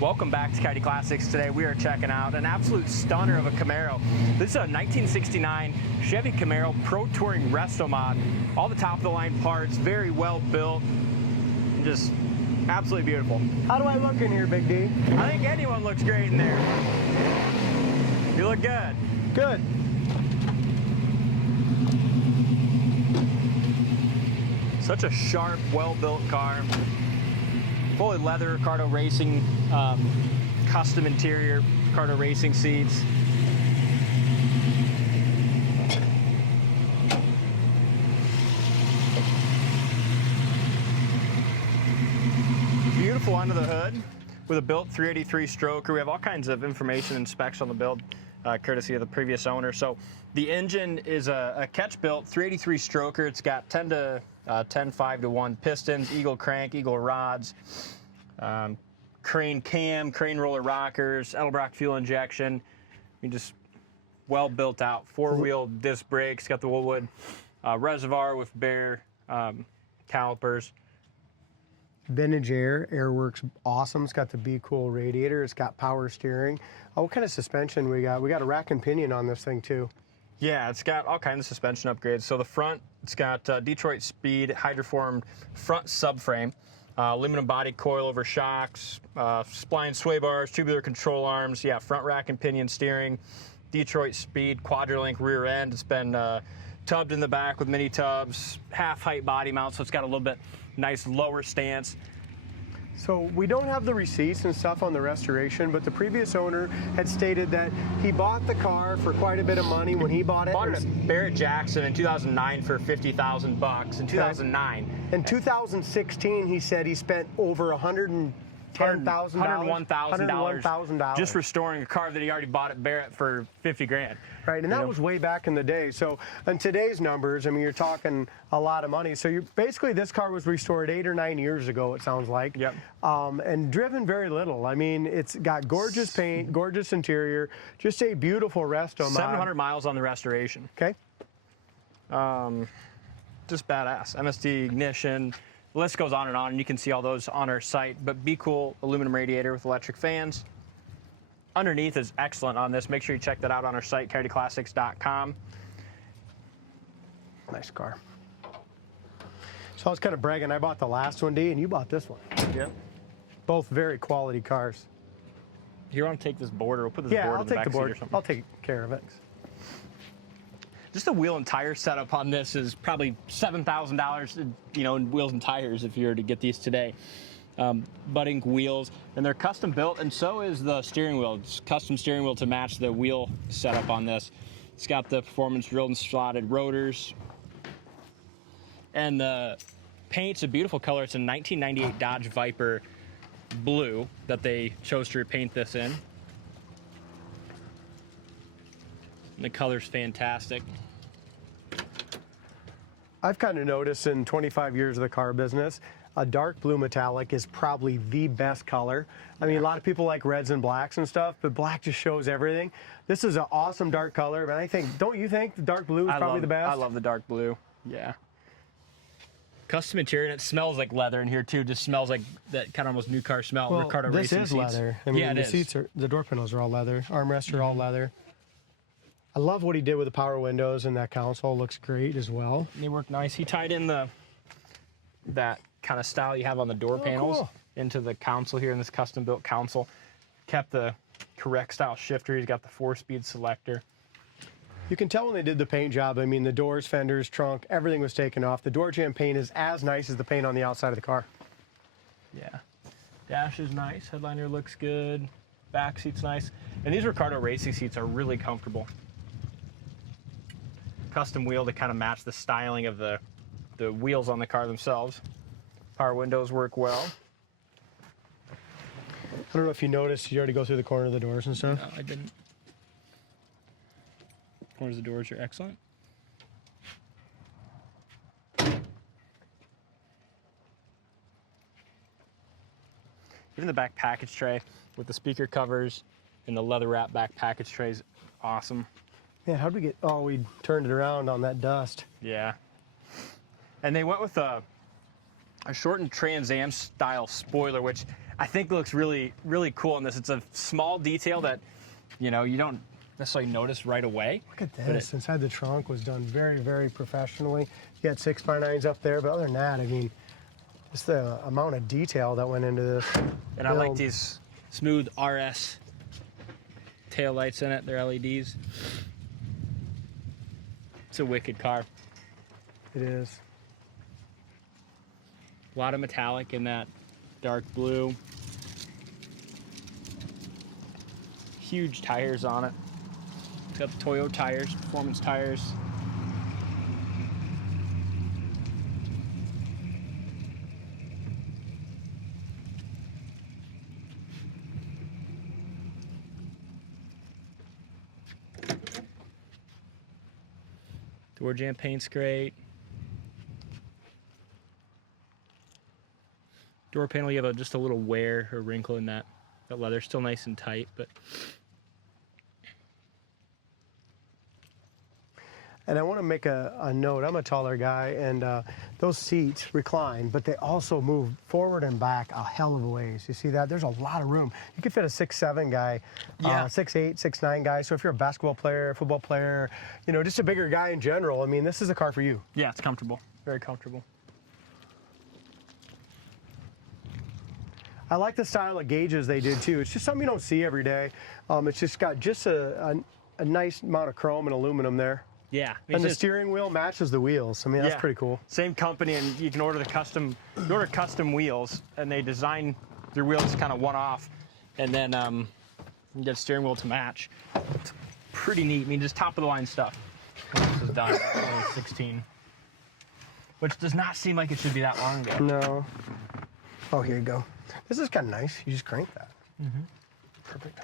Welcome back to Coyote Classics. Today we are checking out an absolute stunner of a Camaro. This is a 1969 Chevy Camaro Pro Touring Resto Mod. All the top of the line parts, very well built, and just absolutely beautiful. How do I look in here, Big D? I think anyone looks great in there. You look good. Good. Such a sharp, well-built car. Fully leather, Ricardo Racing, custom interior, Ricardo Racing seats. Beautiful under the hood with a built 383 stroker. We have all kinds of information and specs on the build, courtesy of the previous owner. So the engine is a Keech built 383 stroker. It's got 10 to 5-to-1 pistons, eagle crank, eagle rods, crane cam, crane roller rockers, Edelbrock fuel injection. I mean, just well built out. Four-wheel disc brakes. Got the Woolwood reservoir with bare calipers. Vintage air works awesome. It's got the Be Cool radiator. It's got power steering. Oh, what kind of suspension we got? We got a rack and pinion on this thing too. Yeah, it's got all kinds of suspension upgrades. So the front, it's got Detroit Speed hydroformed front subframe, aluminum body coilover shocks, splined sway bars, tubular control arms. Yeah, front rack and pinion steering, Detroit Speed quadrillink rear end. It's been tubbed in the back with mini tubs, half height body mount, so it's got a little bit nice lower stance. So we don't have the receipts and stuff on the restoration, but the previous owner had stated that he bought the car for quite a bit of money when he bought it. Bought it at Barrett Jackson in 2009 for $50,000 in 2009. In 2016, he said he spent over $101,000 just restoring a car that he already bought at Barrett for 50 grand. Right, and that was way back in the day. So in today's numbers, I mean, you're talking a lot of money. So you're basically, this car was restored 8 or 9 years ago, it sounds like. Yep. And driven very little. I mean, it's got gorgeous paint, gorgeous interior, just a beautiful resto mod. 700 miles on the restoration. Okay. Just badass. MSD ignition. The list goes on, and you can see all those on our site. But Be Cool aluminum radiator with electric fans. Underneath is excellent on this. Make sure you check that out on our site, coyoteclassics.com. Nice car. So I was kind of bragging. I bought the last one, D, and you bought this one. Yeah. Both very quality cars. You want to take this board, or we'll put this board in the back seat or something? I'll take care of it. Just the wheel and tire setup on this is probably $7,000, you know, in wheels and tires if you were to get these today. Budding wheels, and they're custom built, and so is the steering wheel. It's custom steering wheel to match the wheel setup on this. It's got the performance drilled and slotted rotors, and the paint's a beautiful color. It's a 1998 Dodge Viper blue that they chose to repaint this in. And the color's fantastic. I've kind of noticed in 25 years of the car business, a dark blue metallic is probably the best color. I mean, a lot of people like reds and blacks and stuff, but black just shows everything. This is an awesome dark color, and I think, don't you think the dark blue is probably the best? I love the dark blue, yeah. Custom interior, and it smells like leather in here too. Just smells like that kind of almost new car smell. Well, Ricardo this Racing is seats. leather. I mean, yeah, the seats are, the door panels are all leather. Armrests are all leather. I love what he did with the power windows, and that console looks great as well. They work nice. He tied in that kind of style you have on the door panels into the console here in this custom built console. Kept the correct style shifter. He's got the 4-speed selector. You can tell when they did the paint job. I mean, the doors, fenders, trunk, everything was taken off. The door jamb paint is as nice as the paint on the outside of the car. Yeah. Dash is nice. Headliner looks good. Back seat's nice. And these Ricardo Racing seats are really comfortable. Custom wheel to kind of match the styling of the wheels on the car themselves. Power windows work well. I don't know if you noticed, you already go through the corner of the doors and stuff. No, I didn't. Corners of the doors are excellent. Even the back package tray with the speaker covers and the leather wrap back package tray is awesome. Man, how'd we get, oh, we turned it around on that dust. Yeah. And they went with a shortened Trans Am style spoiler, which I think looks really, really cool in this. It's a small detail that, you know, you don't necessarily notice right away. Look at this. Inside the trunk was done very, very professionally. You got 6x9s up there, but other than that, I mean, just the amount of detail that went into this And I like these smooth RS taillights in it. They're LEDs. It's a wicked car. It is. A lot of metallic in that dark blue. Huge tires on it. It's got the Toyota tires, performance tires. Door jamb paint's great. Door panel, you have just a little wear or wrinkle in that leather. Still nice and tight, but. And I want to make a note. I'm a taller guy, and those seats recline, but they also move forward and back a hell of a ways. You see that? There's a lot of room. You could fit a 6'7" guy, 6'8", 6'9" guy. So if you're a basketball player, football player, you know, just a bigger guy in general, I mean, this is a car for you. Yeah, it's comfortable. Very comfortable. I like the style of gauges they did too. It's just something you don't see every day. It's just got just a nice amount of chrome and aluminum there. Yeah. And the steering wheel matches the wheels. I mean, that's pretty cool. Same company, and you can order custom wheels, and they design their wheels kind of one off, and then you get a steering wheel to match. It's pretty neat. I mean, just top of the line stuff. This is done in 2016, which does not seem like it should be that long ago. No. Oh, here you go. This is kind of nice. You just crank that. Perfect.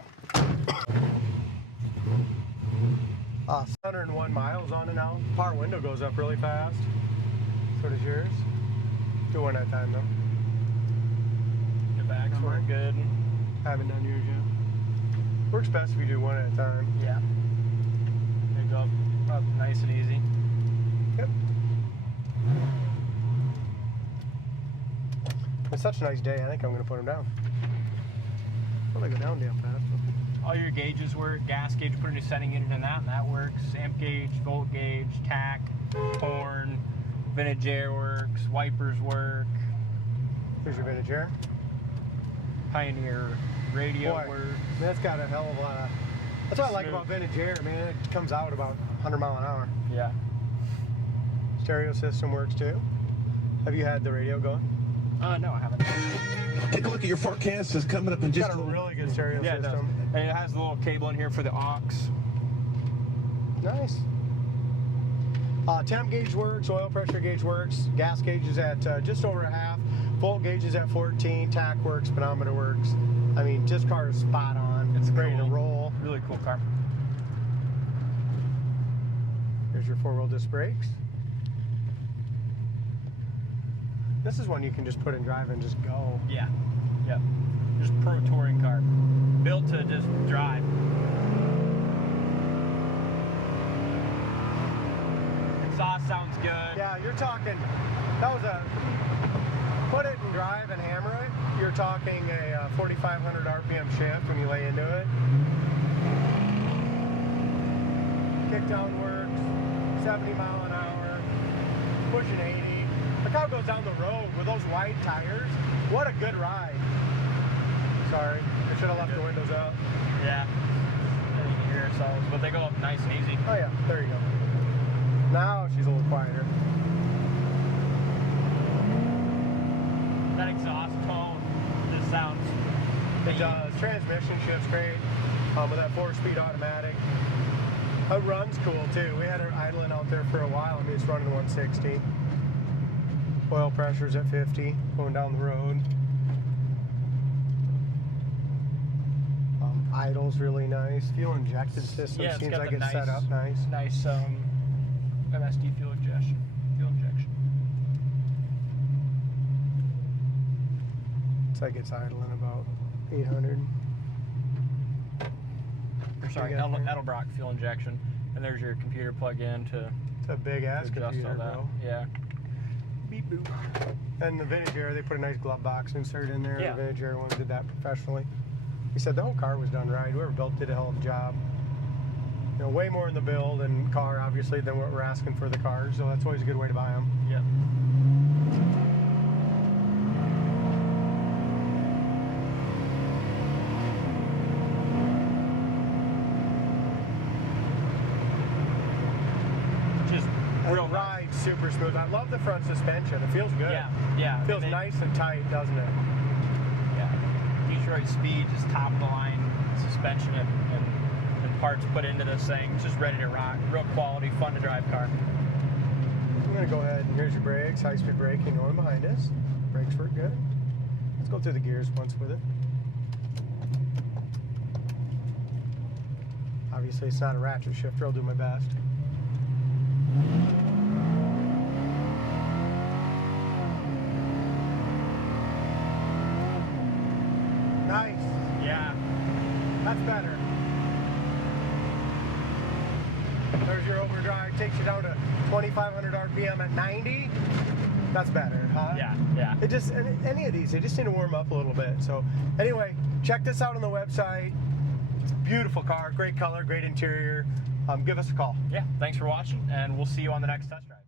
101 miles on and out. Power window goes up really fast. So does yours. Do one at a time though. The backs work good. Haven't done yours yet. Works best if you do one at a time. Yeah. They go up nice and easy. Yep. It's such a nice day. I think I'm going to put them down. Well, they go down damn fast. All your gauges work. Gas gauge, put a new setting unit in that, and that works. Amp gauge, volt gauge, tack, horn, vintage air works, wipers work. Here's your vintage air. Pioneer radio Boy, works. That's got a hell of a lot of... That's what I like about vintage air, man. It comes out about 100 mile an hour. Yeah. Stereo system works too. Have you had the radio going? No, I haven't. Take a look at your forecast. It's coming up in just Got a really good stereo Yeah, it does. system. And it has a little cable in here for the aux. Nice. Temp gauge works, oil pressure gauge works, gas gauge is at just over a half, volt gauge is at 14, tack works, speedometer works. I mean, this car is spot on. It's ready cool. to roll. Really cool car. Here's your four-wheel disc brakes. This is one you can just put in drive and just go. Yeah. Yep. Just pro touring car. Built to just drive. Exhaust sounds good. Yeah, you're talking, that was a, put it in drive and hammer it, you're talking a 4,500 RPM shift when you lay into it. Kickdown works, 70 mile an hour, pushing 80. The car goes down the road with those wide tires. What a good ride. Sorry, I should have left the windows up. Yeah. You can hear ourselves, but they go up nice and easy. Oh yeah, there you go. Now she's a little quieter. That exhaust tone just sounds. It does. Transmission shifts great with that 4-speed automatic. It runs cool too. We had her idling out there for a while. I mean, it's running 160. Oil pressure's at 50 going down the road. Idle's really nice. Fuel injected system seems like it's set up nice. Nice MSD fuel injection. Looks like it's idling about 800. Or sorry, Edelbrock fuel injection. And there's your computer plug-in to It's a big ass adjust computer, all that. bro. Yeah. beep boop. And the vintage air, they put a nice glove box insert in there. Yeah. The vintage air one did that professionally. He said the whole car was done right. Whoever built did a hell of a job. You know, way more in the build and car, obviously, than what we're asking for the cars. So that's always a good way to buy them. Yep. Just real nice. Ride super smooth. I love the front suspension. It feels good. Yeah. It feels nice and tight, doesn't it? Yeah. Detroit Speed, just top of the line suspension and parts put into this thing. It's just ready to rock. Real quality, fun to drive car. I'm going to go ahead and here's your brakes, high-speed braking on behind us. Brakes work good. Let's go through the gears once with it. Obviously, it's not a ratchet shifter. I'll do my best. Nice. Yeah. That's better. There's your overdrive. Takes you down to 2,500 RPM at 90. That's better, huh? Yeah. It just, any of these, they just need to warm up a little bit. So anyway, check this out on the website. It's a beautiful car, great color, great interior. Give us a call. Yeah. Thanks for watching, and we'll see you on the next test drive.